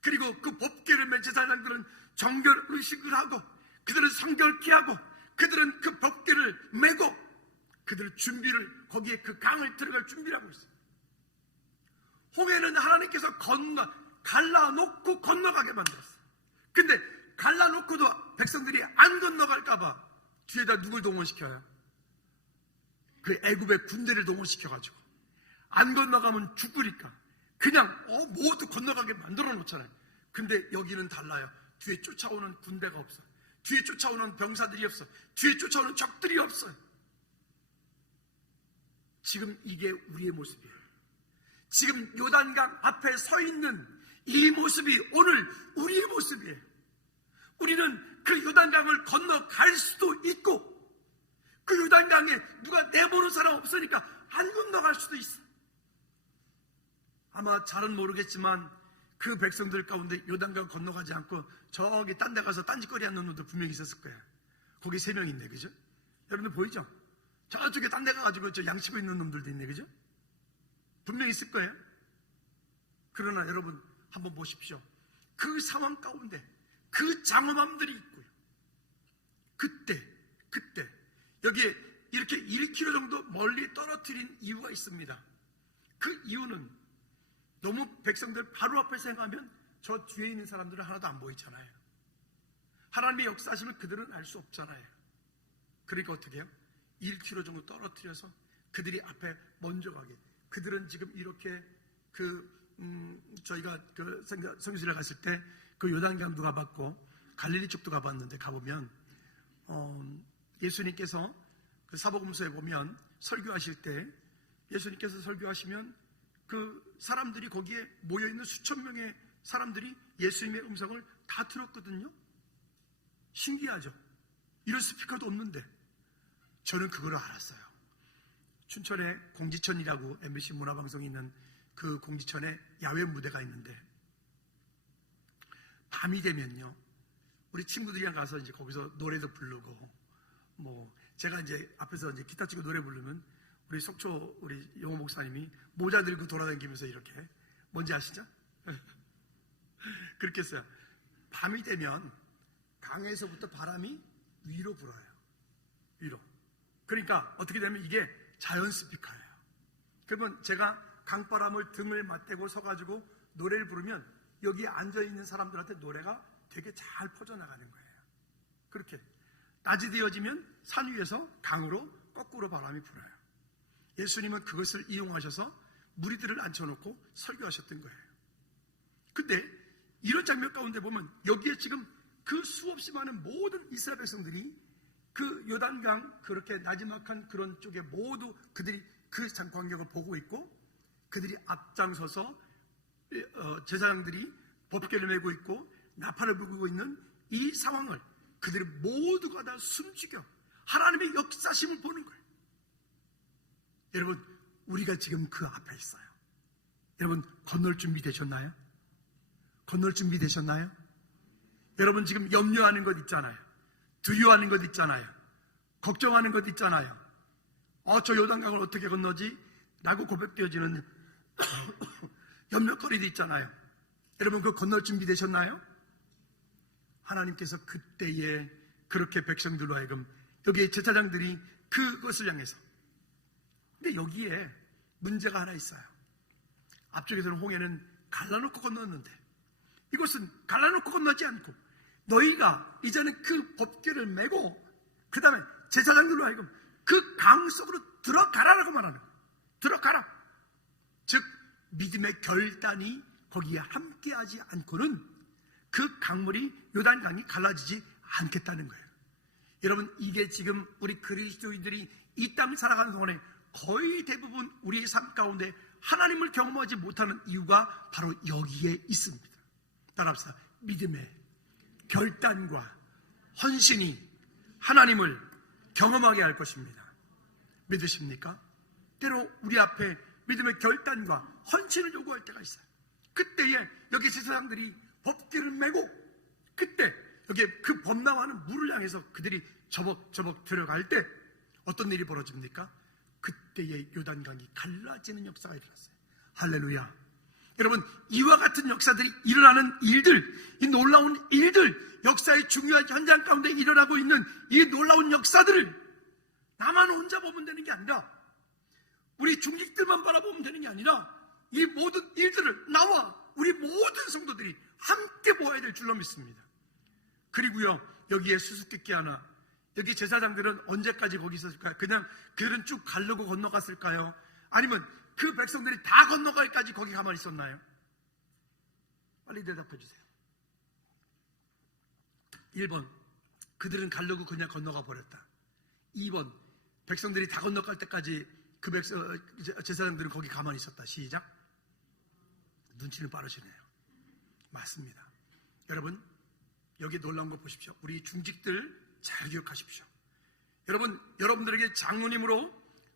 그리고 그 법궤를 맨 제사장들은 정결 의식을 하고, 그들은 성결케 하고, 그들은 그 법궤를 메고, 그들은 준비를, 거기에 그 강을 들어갈 준비를 하고 있어. 홍해는 하나님께서 갈라놓고 건너가게 만들었어. 근데 갈라놓고도 백성들이 안 건너갈까봐 뒤에다 누굴 동원시켜요? 그 애굽의 군대를 동원시켜가지고 안 건너가면 죽으니까 그냥 모두 건너가게 만들어 놓잖아요. 근데 여기는 달라요. 뒤에 쫓아오는 군대가 없어. 뒤에 쫓아오는 병사들이 없어. 뒤에 쫓아오는 적들이 없어요. 지금 이게 우리의 모습이에요. 지금 요단강 앞에 서 있는 이 모습이 오늘 우리의 모습이에요. 우리는 그 요단강을 건너갈 수도 있고, 그 요단강에 누가 내보는 사람 없으니까 안 건너갈 수도 있어. 아마 잘은 모르겠지만 그 백성들 가운데 요단강 건너가지 않고 저기 딴 데 가서 딴짓거리 하는 놈도 분명히 있었을 거예요. 거기 3명 있네, 그죠? 여러분들 보이죠? 저쪽에 딴 데 가가지고 저 양치고 있는 놈들도 있네, 그죠? 분명히 있을 거예요. 그러나 여러분 한번 보십시오. 그 상황 가운데 그 장엄함들이 있고요. 그때 여기에 이렇게 1km 정도 멀리 떨어뜨린 이유가 있습니다. 그 이유는 너무 백성들 바로 앞에서 행하면 저 뒤에 있는 사람들은 하나도 안 보이잖아요. 하나님의 역사하심을 그들은 알 수 없잖아요. 그러니까 어떻게 해요? 1km 정도 떨어뜨려서 그들이 앞에 먼저 가게. 그들은 지금 이렇게 저희가 그 성지를 갔을 때 그 요단강도 가봤고 갈릴리 쪽도 가봤는데, 가보면 예수님께서 그 사복음서에 보면 설교하실 때, 예수님께서 설교하시면 그 사람들이, 거기에 모여있는 수천 명의 사람들이 예수님의 음성을 다 들었거든요. 신기하죠? 이런 스피커도 없는데 저는 그걸 알았어요. 춘천에 공지천이라고 MBC 문화방송이 있는 그 공지천에 야외 무대가 있는데, 밤이 되면요, 우리 친구들이랑 가서 이제 거기서 노래도 부르고, 제가 이제 앞에서 이제 기타 치고 노래 부르면 우리 속초 우리 영호 목사님이 모자 들고 돌아다니면서 이렇게, 뭔지 아시죠? 그렇게 했어요. 밤이 되면 강에서부터 바람이 위로 불어요. 위로. 그러니까 어떻게 되면 이게 자연 스피커예요. 그러면 제가 강바람을 등을 맞대고 서가지고 노래를 부르면 여기에 앉아있는 사람들한테 노래가 되게 잘 퍼져나가는 거예요. 그렇게 낮이 되어지면 산 위에서 강으로 거꾸로 바람이 불어요. 예수님은 그것을 이용하셔서 무리들을 앉혀놓고 설교하셨던 거예요. 근데 이런 장면 가운데 보면 여기에 지금 그 수없이 많은 모든 이스라엘 백성들이 그 요단강 그렇게 나지막한 그런 쪽에 모두 그들이 그 광경을 보고 있고, 그들이 앞장서서 제사장들이 법궤를 메고 있고 나팔을 불고 있는 이 상황을 그들이 모두가 다 숨죽여 하나님의 역사심을 보는 거예요. 여러분, 우리가 지금 그 앞에 있어요. 여러분, 건널 준비 되셨나요? 건널 준비 되셨나요? 여러분, 지금 염려하는 것 있잖아요. 두려워하는 것 있잖아요. 걱정하는 것 있잖아요. 저 요단강을 어떻게 건너지? 라고 고백되어지는 염려거리도 있잖아요. 여러분, 그 건널 준비 되셨나요? 하나님께서 그때에 그렇게 백성들로 하여금, 여기에 제사장들이 그것을 향해서. 근데 여기에 문제가 하나 있어요. 앞쪽에서는 홍해는 갈라놓고 건넜는데, 이것은 갈라놓고 건너지 않고 너희가 이제는 그 법궤를 메고 그 다음에 제사장들로 하여금 그 강 속으로 들어가라라고 말하는 거예요. 들어가라. 즉 믿음의 결단이 거기에 함께하지 않고는 그 강물이 요단강이 갈라지지 않겠다는 거예요. 여러분, 이게 지금 우리 그리스도인들이 이 땅 살아가는 동안에 거의 대부분 우리의 삶 가운데 하나님을 경험하지 못하는 이유가 바로 여기에 있습니다. 따라합시다. 믿음의 결단과 헌신이 하나님을 경험하게 할 것입니다. 믿으십니까? 때로 우리 앞에 믿음의 결단과 헌신을 요구할 때가 있어요. 그때에 여기 제사장들이 법궤를 메고 그때 여기 그 범람하는 물을 향해서 그들이 저벅저벅 들어갈 때 어떤 일이 벌어집니까? 그때에 요단강이 갈라지는 역사가 일어났어요. 할렐루야. 여러분, 이와 같은 역사들이 일어나는 일들, 이 놀라운 일들, 역사의 중요한 현장 가운데 일어나고 있는 이 놀라운 역사들을 나만 혼자 보면 되는 게 아니라, 우리 중직들만 바라보면 되는 게 아니라, 이 모든 일들을 나와 우리 모든 성도들이 함께 보아야 될 줄로 믿습니다. 그리고요, 여기에 수수께끼 하나, 여기 제사장들은 언제까지 거기 있었을까요? 그냥 그들은 쭉 가르고 건너갔을까요? 아니면 그 백성들이 다 건너갈까지 거기 가만히 있었나요? 빨리 대답해 주세요. 1번, 그들은 가르고 그냥 건너가 버렸다. 2번, 백성들이 다 건너갈 때까지 그 제사장들은 거기 가만히 있었다. 시작. 눈치는 빠르시네요. 맞습니다. 여러분, 여기 놀라운 거 보십시오. 우리 중직들 잘 기억하십시오. 여러분, 여러분들에게 장로님으로,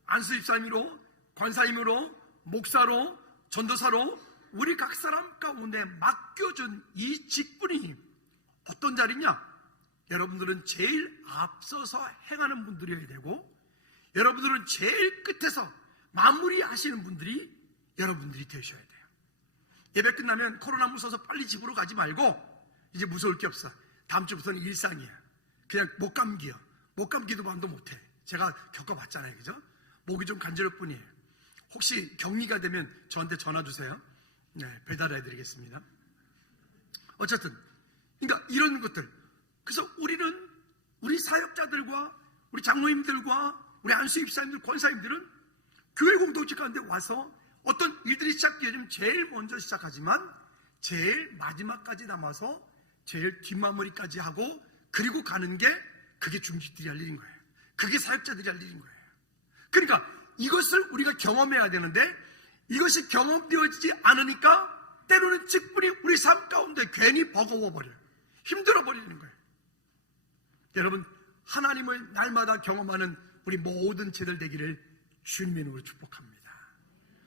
안수집사님으로, 권사님으로, 목사로, 전도사로 우리 각 사람 가운데 맡겨준 이 직분이 어떤 자리냐? 여러분들은 제일 앞서서 행하는 분들이어야 되고, 여러분들은 제일 끝에서 마무리하시는 분들이 여러분들이 되셔야 돼요. 예배 끝나면 코로나 무서워서 빨리 집으로 가지 말고, 이제 무서울 게 없어. 다음 주부터는 일상이야. 그냥 목감기요. 목감기도 반도 못해. 제가 겪어봤잖아요. 그죠? 목이 좀 간지러울 뿐이에요. 혹시 격리가 되면 저한테 전화 주세요. 네, 배달해드리겠습니다. 어쨌든, 그러니까 이런 것들. 그래서 우리는 우리 사역자들과 우리 장로님들과 우리 안수입사님들, 권사님들은 교회 공동체 가운데 와서 어떤 일들이 시작되면 제일 먼저 시작하지만 제일 마지막까지 남아서 제일 뒷마무리까지 하고 그리고 가는 게 그게 중직들이 할 일인 거예요. 그게 사역자들이 할 일인 거예요. 그러니까 이것을 우리가 경험해야 되는데 이것이 경험되어지지 않으니까 때로는 직분이 우리 삶 가운데 괜히 버거워버려요. 힘들어버리는 거예요. 여러분, 하나님을 날마다 경험하는 우리 모든 제들 되기를 주님의 이름으로 축복합니다.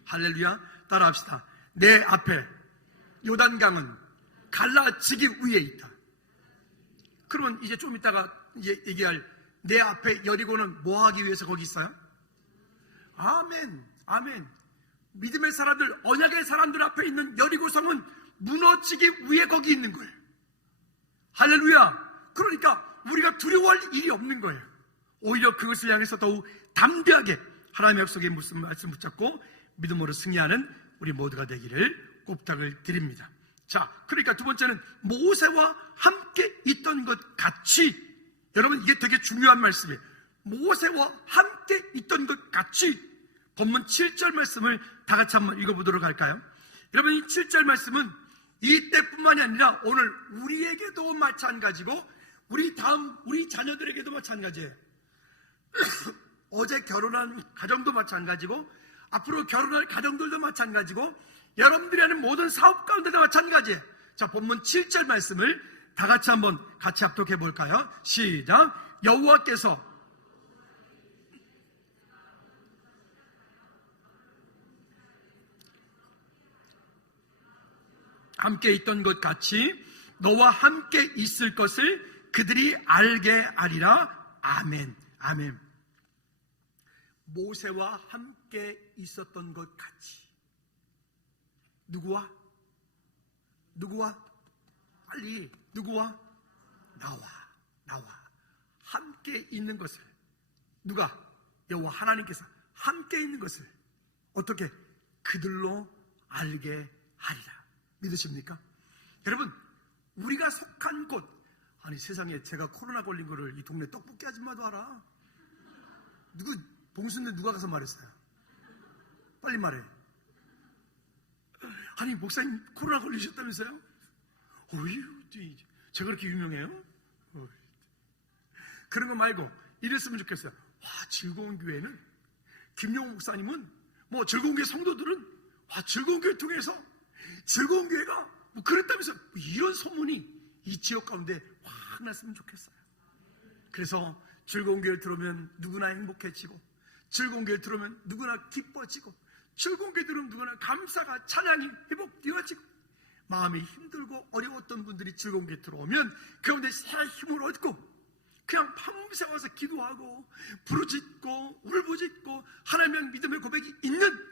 할렐루야. 따라합시다. 내 앞에 요단강은 갈라지기 위해 있다. 그러면 이제 좀 이따가 이제 얘기할 내 앞에 여리고는 뭐 하기 위해서 거기 있어요? 아멘. 아멘. 믿음의 사람들, 언약의 사람들 앞에 있는 여리고성은 무너지기 위해 거기 있는 거예요. 할렐루야. 그러니까 우리가 두려워할 일이 없는 거예요. 오히려 그것을 향해서 더욱 담대하게 하나님의 약속의 무슨 말씀 붙잡고 믿음으로 승리하는 우리 모두가 되기를 부탁을 드립니다. 자, 그러니까 두 번째는 모세와 함께 있던 것 같이, 여러분 이게 되게 중요한 말씀이에요. 모세와 함께 있던 것 같이. 본문 7절 말씀을 다 같이 한번 읽어보도록 할까요? 여러분, 이 7절 말씀은 이때뿐만이 아니라 오늘 우리에게도 마찬가지고 우리 자녀들에게도 마찬가지예요. 어제 결혼한 가정도 마찬가지고 앞으로 결혼할 가정들도 마찬가지고 여러분들이 하는 모든 사업 가운데도 마찬가지예요. 자, 본문 7절 말씀을 다 같이 한번 같이 합독해 볼까요? 시작. 여호와께서 함께 있던 것 같이 너와 함께 있을 것을 그들이 알게 하리라. 아멘. 아멘. 모세와 함께 있었던 것 같이. 누구와? 빨리. 누구와? 나와. 함께 있는 것을. 누가? 여호와 하나님께서 함께 있는 것을 어떻게? 그들로 알게 하리라. 믿으십니까? 여러분, 우리가 속한 곳, 아니 세상에 제가 코로나 걸린 거를 이 동네 떡볶이 아줌마도 알아. 봉순대 누가 가서 말했어요? 빨리 말해. 아니 목사님 코로나 걸리셨다면서요? 어휴, 제가 그렇게 유명해요? 그런 거 말고 이랬으면 좋겠어요. 와, 즐거운 교회는, 김용호 목사님은, 뭐 즐거운 교회 성도들은, 와, 즐거운 교회 통해서 즐거운 교회가 뭐 그랬다면서, 이런 소문이 이 지역 가운데 확 났으면 좋겠어요. 그래서 즐거운 교회 들어오면 누구나 행복해지고, 즐거운 교회 들어오면 누구나 기뻐지고, 즐거운 교회 들어오면 누구나 감사가, 찬양이 회복되어지고, 마음이 힘들고 어려웠던 분들이 즐거운 교회 들어오면 그 가운데 새 힘을 얻고, 그냥 밤새 와서 기도하고 부르짖고 울부짖고 하나님의 믿음의 고백이 있는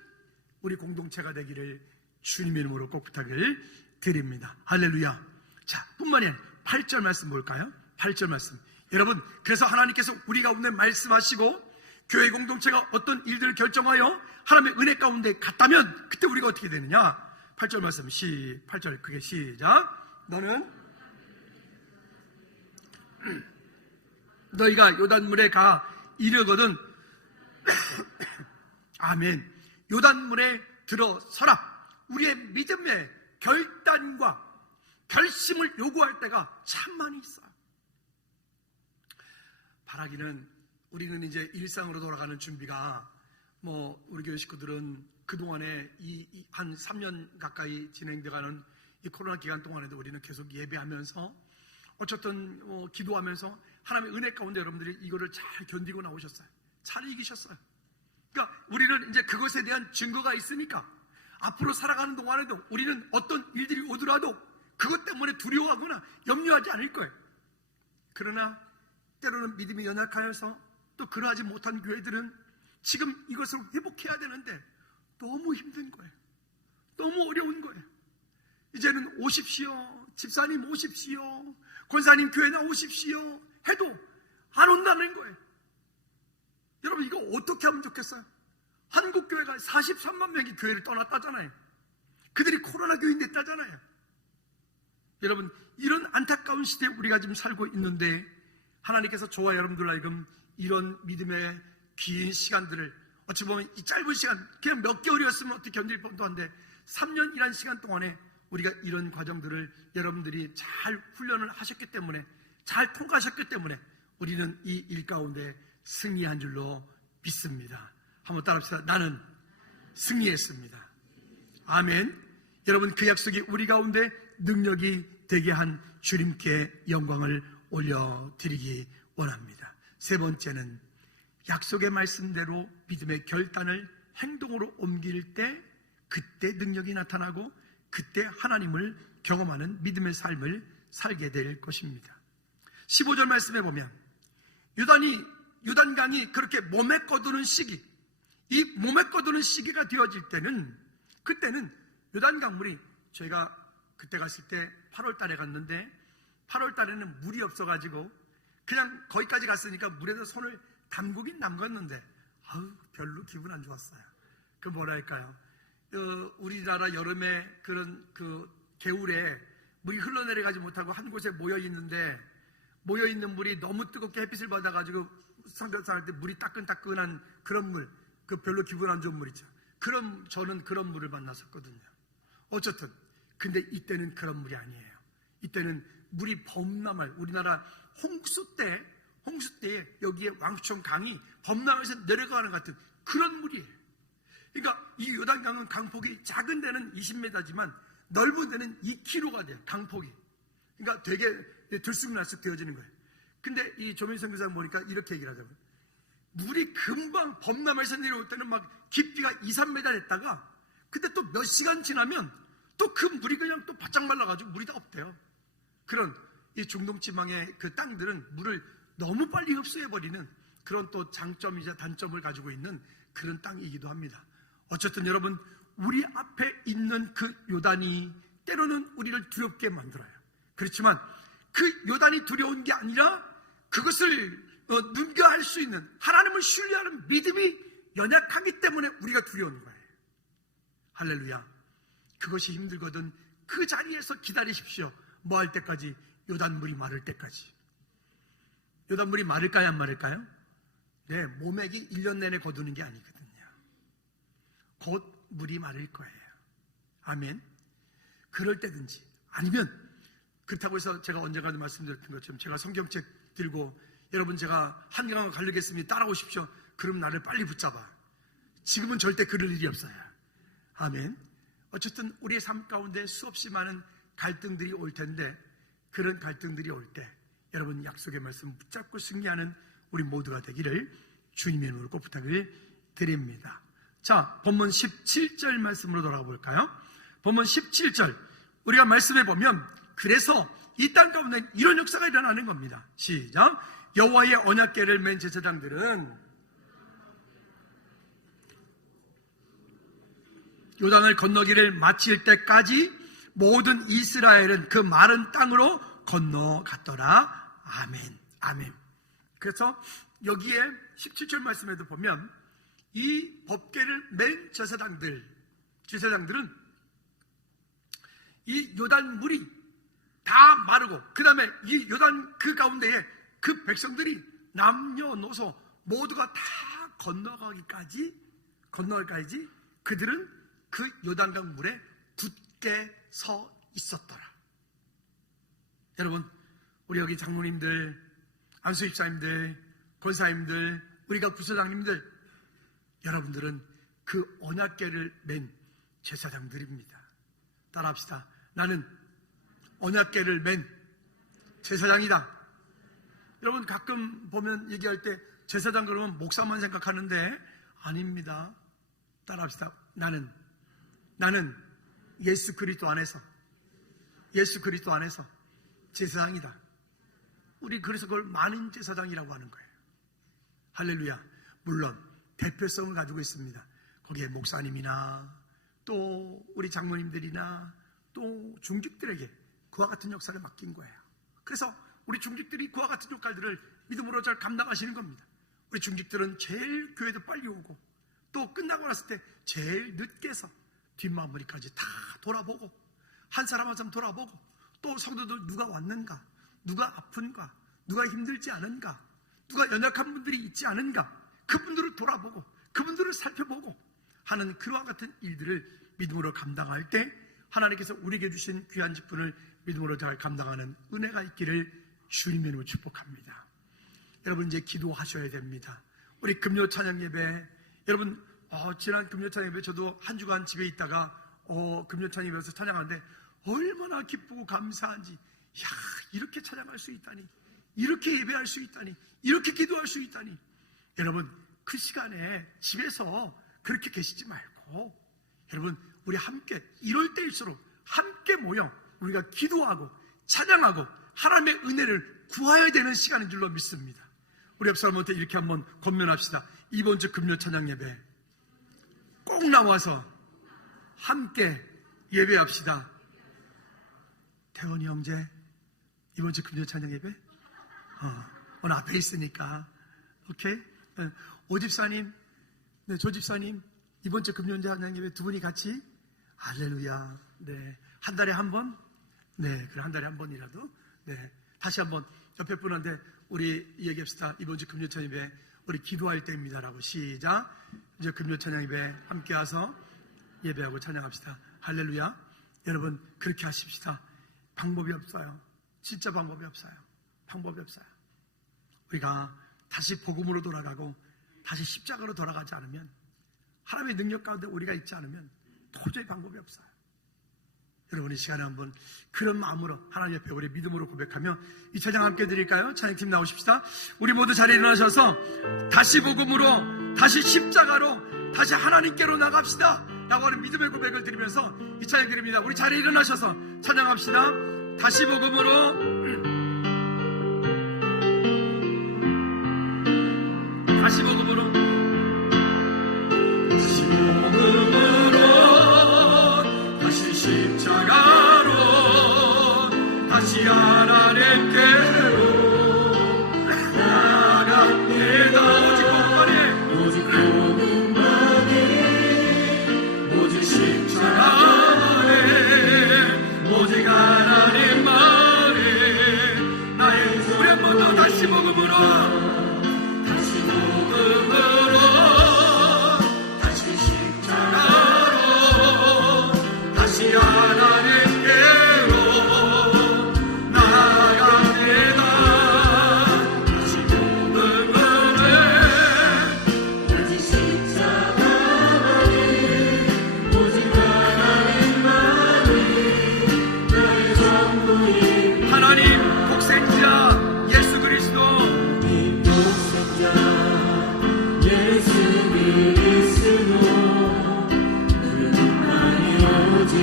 우리 공동체가 되기를 주님의 이름으로 꼭 부탁을 드립니다. 할렐루야. 자, 뿐만이 아니라 8절 말씀 볼까요? 8절 말씀. 여러분, 그래서 하나님께서 우리 가운데 말씀하시고 교회 공동체가 어떤 일들을 결정하여 하나님의 은혜 가운데 갔다면 그때 우리가 어떻게 되느냐? 8절 말씀, 8절 그게 시작. 너희가 요단물에 가 이르거든 아멘. 요단물에 들어서라. 우리의 믿음의 결단과 결심을 요구할 때가 참 많이 있어요. 바라기는 우리는 이제 일상으로 돌아가는 준비가, 뭐 우리 교회 식구들은 그동안에 한 3년 가까이 진행돼가는 이 코로나 기간 동안에도 우리는 계속 예배하면서 어쨌든 기도하면서 하나님의 은혜 가운데 여러분들이 이거를 잘 견디고 나오셨어요. 잘 이기셨어요. 그러니까 우리는 이제 그것에 대한 증거가 있으니까 앞으로 살아가는 동안에도 우리는 어떤 일들이 오더라도 그것 때문에 두려워하거나 염려하지 않을 거예요. 그러나 때로는 믿음이 연약하여서 또 그러하지 못한 교회들은 지금 이것을 회복해야 되는데 너무 힘든 거예요. 너무 어려운 거예요. 이제는 오십시오, 집사님 오십시오, 권사님 교회 나오십시오 해도 안 온다는 거예요. 여러분, 이거 어떻게 하면 좋겠어요? 한국교회가 43만 명이 교회를 떠났다잖아요. 그들이 코로나 교인 됐다잖아요. 여러분, 이런 안타까운 시대에 우리가 지금 살고 있는데 하나님께서 저와 여러분들 하여금 이런 믿음의 긴 시간들을, 어찌 보면 이 짧은 시간, 그냥 몇 개월이었으면 어떻게 견딜 뻔도 한데 3년이라는 시간 동안에 우리가 이런 과정들을 여러분들이 잘 훈련을 하셨기 때문에, 잘 통과하셨기 때문에 우리는 이 일 가운데 승리한 줄로 믿습니다. 한번 따라합시다. 나는 승리했습니다. 아멘. 여러분, 그 약속이 우리 가운데 능력이 되게 한 주님께 영광을 올려드리기 원합니다. 세 번째는 약속의 말씀대로 믿음의 결단을 행동으로 옮길 때 그때 능력이 나타나고 그때 하나님을 경험하는 믿음의 삶을 살게 될 것입니다. 15절 말씀에 보면 요단강이 그렇게 몸에 거두는 시기, 이 몸에 거두는 시기가 되어질 때는, 그때는 요단강물이, 저희가 그때 갔을 때 8월 달에 갔는데 8월 달에는 물이 없어가지고 그냥 거기까지 갔으니까 물에서 손을 담그긴 담갔는데 별로 기분 안 좋았어요. 그 뭐랄까요, 우리나라 여름에 그런 개울에 물이 흘러내려가지 못하고 한 곳에 모여있는 물이 너무 뜨겁게 햇빛을 받아가지고 삼겹살 할 때 물이 따끈따끈한 그런 물, 그 별로 기분 안 좋은 물 있죠. 저는 그런 물을 만났었거든요. 어쨌든 근데 이때는 그런 물이 아니에요. 이때는 물이 범람할, 우리나라 홍수 때에 여기에 왕초천 강이 범람해서 내려가는 것 같은 그런 물이에요. 그러니까 이 요단강은 강폭이 작은 데는 20m지만 넓은 데는 2km가 돼요. 강폭이. 그러니까 되게 들쑥날쑥 되어지는 거예요. 근데 이 조민성 교사가 보니까 이렇게 얘기를 하자고요. 물이 금방 범람에서 내려올 때는 막 깊이가 2, 3m 됐다가 근데 또 몇 시간 지나면 또 그 물이 그냥 또 바짝 말라가지고 물이 다 없대요. 그런 이 중동 지방의 그 땅들은 물을 너무 빨리 흡수해버리는 그런 또 장점이자 단점을 가지고 있는 그런 땅이기도 합니다. 어쨌든 여러분, 우리 앞에 있는 그 요단이 때로는 우리를 두렵게 만들어요. 그렇지만 그 요단이 두려운 게 아니라 그것을 능가할 수 있는 하나님을 신뢰하는 믿음이 연약하기 때문에 우리가 두려운 거예요. 할렐루야. 그것이 힘들거든 그 자리에서 기다리십시오. 뭐 할 때까지? 요단물이 마를 때까지. 요단물이 마를까요, 안 마를까요? 네, 모맥이 1년 내내 거두는 게 아니거든요. 곧 물이 마를 거예요. 아멘. 그럴 때든지, 아니면 그렇다고 해서 제가 언젠가도 말씀드렸던 것처럼 제가 성경책 들고 여러분 제가 한강을 가려겠으니 따라오십시오. 그럼 나를 빨리 붙잡아. 지금은 절대 그럴 일이 없어요. 아멘. 어쨌든 우리의 삶 가운데 수없이 많은 갈등들이 올 텐데 그런 갈등들이 올 때 여러분 약속의 말씀 붙잡고 승리하는 우리 모두가 되기를 주님의 이름으로 꼭 부탁을 드립니다. 자, 본문 17절 말씀으로 돌아가 볼까요? 본문 17절 우리가 말씀해 보면 그래서 이 땅 가운데 이런 역사가 일어나는 겁니다. 시작. 여호와의 언약궤를 맨 제사장들은 요단을 건너기를 마칠 때까지 모든 이스라엘은 그 마른 땅으로 건너갔더라. 아멘. 아멘. 그래서 여기에 17절 말씀에도 보면 이 법궤를 맨 제사장들은 이 요단 물이 다 마르고 그 다음에 이 요단 그 가운데에 그 백성들이 남녀노소 모두가 다 건너가기까지 그들은 그 요단강 물에 굳게 서 있었더라. 여러분, 우리 여기 장로님들, 안수집사님들, 권사님들, 우리가 부서장님들, 여러분들은 그 언약궤를 맨 제사장들입니다. 따라합시다. 나는 언약궤를 맨 제사장이다. 여러분 가끔 보면 얘기할 때 제사장 그러면 목사만 생각하는데 아닙니다. 따라합시다. 나는 예수 그리스도 안에서 제사장이다. 우리 그래서 그걸 만인 제사장이라고 하는 거예요. 할렐루야. 물론 대표성을 가지고 있습니다. 거기에 목사님이나 또 우리 장로님들이나 또 중직들에게 그와 같은 역사를 맡긴 거예요. 그래서 우리 중직들이 그와 같은 역할들을 믿음으로 잘 감당하시는 겁니다. 우리 중직들은 제일 교회도 빨리 오고 또 끝나고 났을 때 제일 늦게서 뒷마무리까지 다 돌아보고 한 사람 한 사람 돌아보고 또 성도들 누가 왔는가, 누가 아픈가, 누가 힘들지 않은가, 누가 연약한 분들이 있지 않은가, 그분들을 돌아보고 그분들을 살펴보고 하는 그와 같은 일들을 믿음으로 감당할 때 하나님께서 우리에게 주신 귀한 직분을 믿음으로 잘 감당하는 은혜가 있기를 주님의 이름으로 축복합니다. 여러분 이제 기도하셔야 됩니다. 우리 금요 찬양 예배, 여러분 지난 금요 찬양 예배 저도 한 주간 집에 있다가 금요 찬양 예배에서 찬양하는데 얼마나 기쁘고 감사한지, 야, 이렇게 찬양할 수 있다니, 이렇게 예배할 수 있다니, 이렇게 기도할 수 있다니. 여러분 그 시간에 집에서 그렇게 계시지 말고 여러분 우리 함께 이럴 때일수록 함께 모여 우리가 기도하고 찬양하고 하나님의 은혜를 구해야 되는 시간인 줄로 믿습니다. 우리 옆 사람한테 이렇게 한번 권면합시다. 이번 주 금요 찬양 예배 꼭 나와서 함께 예배합시다. 태원이 형제 이번 주 금요 찬양 예배 오늘 앞에 있으니까 오케이. 오집사님, 네, 조집사님 이번 주 금요 찬양 예배 두 분이 같이 할렐루야. 네, 한 달에 한 번, 네, 그래 한 달에 한 번이라도, 네, 다시 한번 옆에 분한테 우리 얘기합시다. 이번 주 금요 찬양 예배 우리 기도할 때입니다라고. 시작. 이제 금요 찬양 예배 함께 와서 예배하고 찬양합시다. 할렐루야. 여러분 그렇게 하십시다. 방법이 없어요. 진짜 방법이 없어요. 방법이 없어요. 우리가 다시 복음으로 돌아가고 다시 십자가로 돌아가지 않으면, 하나님의 능력 가운데 우리가 있지 않으면 도저히 방법이 없어요. 여러분 이 시간에 한번 그런 마음으로 하나님 옆에 우리 믿음으로 고백하며 이 찬양 함께 드릴까요? 찬양팀 나오십시다. 우리 모두 자리에 일어나셔서 다시 복음으로, 다시 십자가로, 다시 하나님께로 나갑시다 라고 하는 믿음의 고백을 드리면서 이 찬양 드립니다. 우리 자리에 일어나셔서 찬양합시다. 다시 복음으로, 다시 복음으로, 다시 복음으로, 다시 십자가로, 다시 하나님께로 나갑니다. 오직 복음만이, 오직 십자가만이, 오직 하나님만이 나의 우리 한 번 더 다시 복음으로, 다시 복음으로, 다시 십자가로, 다시 하나님께로 나아갑니다. 다시 복음으로, 다시 십자가만이, 오직 하나님만이 나의 전부인 하나님 독생자 예수 그리스도, 예수 그리스도 그분만이 오직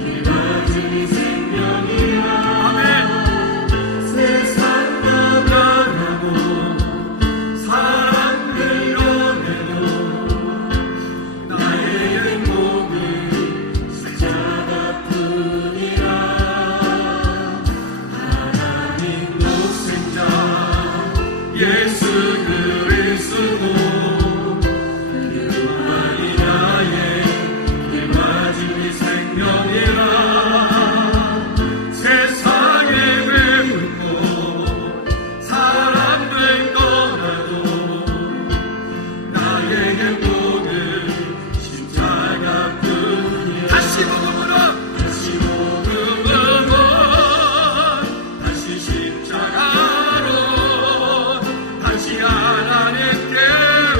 길 맞은 이 생명이라. 아멘. 세상 나가고 사람들 오해도 나의 행복은 십자가뿐이라. 하나님 독생자 예수 그리스도 그분만이 나의 길 맞은 이 생명이라. 세상에 배불고 사람들 떠나도 나의 행복은 십자가뿐이라. 다시 복음으로, 다시 복음으로, 다시 십자가로, 다시 하나님께로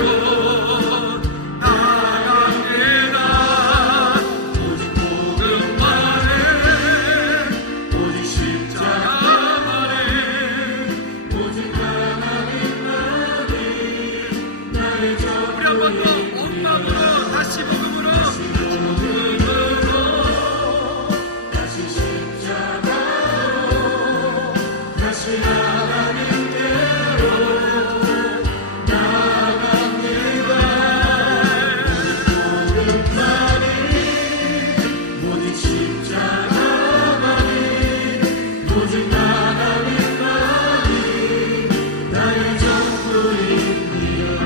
나아갑니다. 오직 복음만에, 오직 십자가만에, 오직 하나님만이 나의 우리 한 번 더 온 마음으로 다시 복음으로, 다시 십자가로, 다시 하나님께로 나아갑니다. 복음만이, 오직 십자가만이, 오직 하나님만이 나의 전부입니다.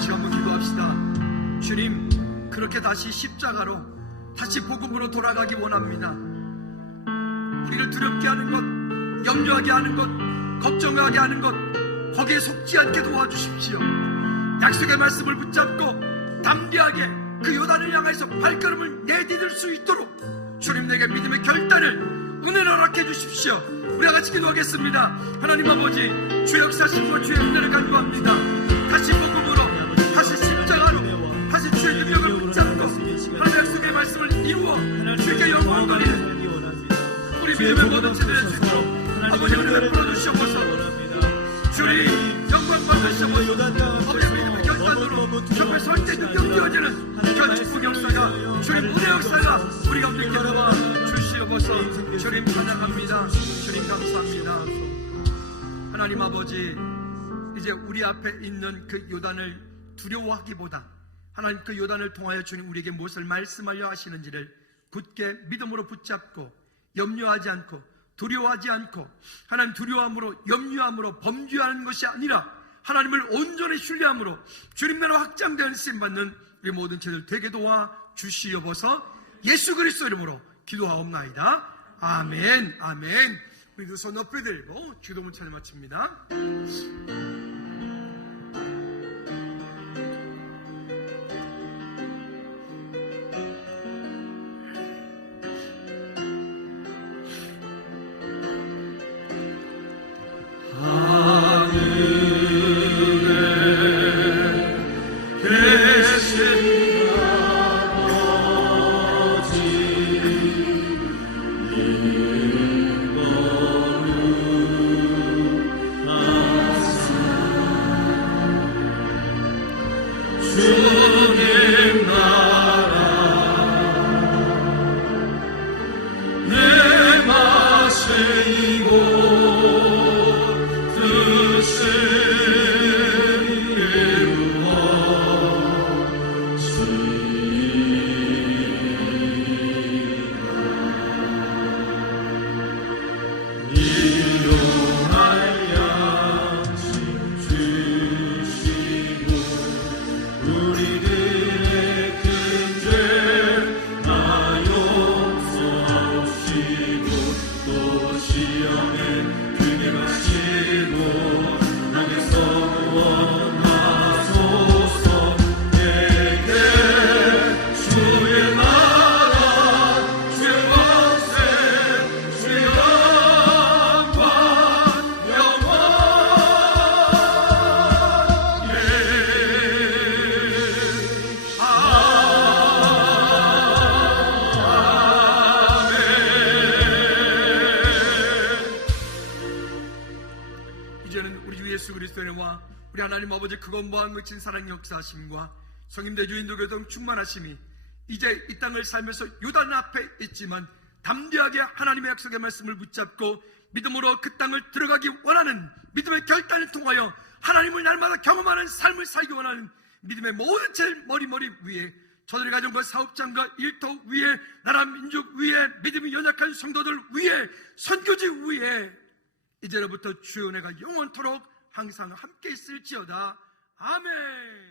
지금 한번 기도합시다. 주님, 그렇게 다시 십자가로, 다시 복음으로 돌아가기 원합니다. 우리를 두렵게 하는 것, 염려하게 하는 것, 걱정하게 하는 것, 거기에 속지 않게 도와주십시오. 약속의 말씀을 붙잡고 담대하게 그 요단을 향해서 발걸음을 내디딜 수 있도록 주님 내게 믿음의 결단을 은혜를 허락해 주십시오. 우리 같이 기도하겠습니다. 하나님 아버지, 주의 역사심과 주의 은혜를 간구합니다. 다시 복음으로, 다시 십자가로, 다시 주의 능력을 붙잡고 하나님 약속의 말씀을 이루어 주께 영광 돌리는 우리 믿음의 모든 세대를 주시고 아버지 은혜를 베풀어 주시옵소서. 주님 영광 받으시옵소서. 아버지 믿음의 결단으로 정말 절대 능력되어지는 견축국 역사가, 주님 은혜 역사가 우리 가운데 있게 도와 주시옵소서. 주님 찬양합니다. 주님 감사합니다. 하나님 아버지, 이제 우리 앞에 있는 그 요단을 두려워하기보다 하나님 그 요단을 통하여 주님 우리에게 무엇을 말씀하려 하시는지를 굳게 믿음으로 붙잡고 염려하지 않고 두려워하지 않고, 하나님 두려워함으로 염려함으로 범죄하는 것이 아니라 하나님을 온전히 신뢰함으로 주님 나라 확장된 쓰임받는 우리 모든 죄들 되게 도와 주시옵소서. 예수 그리스도 이름으로 기도하옵나이다. 아멘. 아멘. 우리 두 손 높이 들고 기도문 찬양 마칩니다. 계신 아버지 이제는 우리 주 예수 그리스도의 은혜와 우리 하나님 아버지 크고 무한 거친 사랑의 역사하심과 성임대 주인도 교통 충만하심이 이제 이 땅을 살면서 요단 앞에 있지만 담대하게 하나님의 약속의 말씀을 붙잡고 믿음으로 그 땅을 들어가기 원하는 믿음의 결단을 통하여 하나님을 날마다 경험하는 삶을 살기 원하는 믿음의 모든 제일 머리 위에 저들의 가정과 사업장과 일터 위에 나라 민족 위에 믿음이 연약한 성도들 위에 선교지 위에 이제로부터 주의 은혜가 영원토록 항상 함께 있을지어다. 아멘.